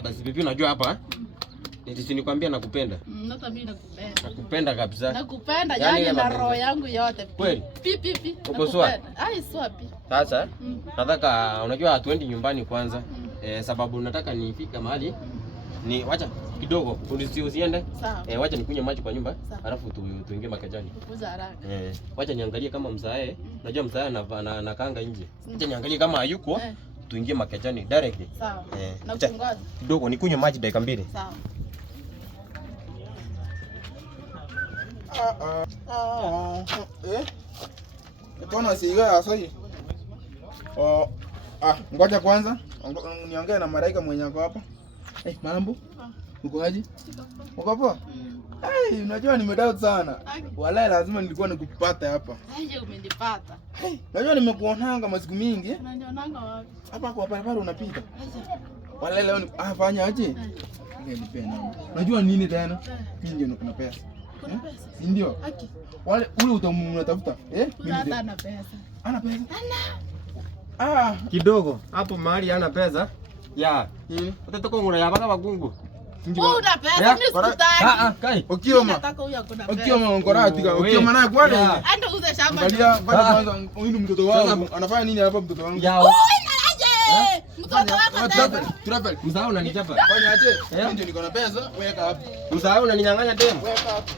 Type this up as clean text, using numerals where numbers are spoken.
Basi bibi, unajua hapa nilikwambia nakupenda. Hata mimi nakupenda. Nakupenda kabisa. Nakupenda yani na roho yangu yote. Kweli? Pipi. Uko sawa? Ai swapi. Sasa nataka unajua hatuendi nyumbani kwanza. Sababu nataka nifika mahali ni wacha kidogo usiende. Wacha nikunywe maji kwa nyumba alafu tuingie makajani. Kuza haraka. Wacha niangalie kama msae. Unajua msae anakaanga nje. Wacha niangalie kama hayuko. Tuingie makajani directly. Sawa. Na kuongoza. Kidogo nikunywe maji dakika 2. Sawa. Mbona siga sasa hii? Ngoja kwanza niongee na Malaika mwenye ako hapa. Mambo? Uko aje? Uko poa? Unajua nimedoubt sana. Wallahi lazima nilikuwa nikupata hapa. Aje umenipata. Unajua nimekuonanga masiku mingi. Unanionanga wapi? Hapa kwa barabara unapita. Wallahi leo fanya aje? Nipe namba. Unajua nini tena? Mimi ndio niko na pesa. Kuna pesa? Si ndio? Haki. Wale ule unatafuta. Mimi hata pesa. Ana pesa? Ana. Kidogo hapo mahali hana pesa. Ya. Utatoka ngura ya baka bagungu. Una pesa mimi sikutaki. Kai. Ukioma. Nataka huyu akona pesa. Ukioma ngorati ka. Ukioma naye kwani? Ando uze shamba. Angalia kwanza huyu mtoto wangu anafanya nini hapa mtoto wangu? Ya. Mtoto wako tena. Travel. Msahau unanichapa. Fanya aje? Mimi ndio niko na pesa, weka hapa. Msahau unaninyang'anya tena. Weka hapa.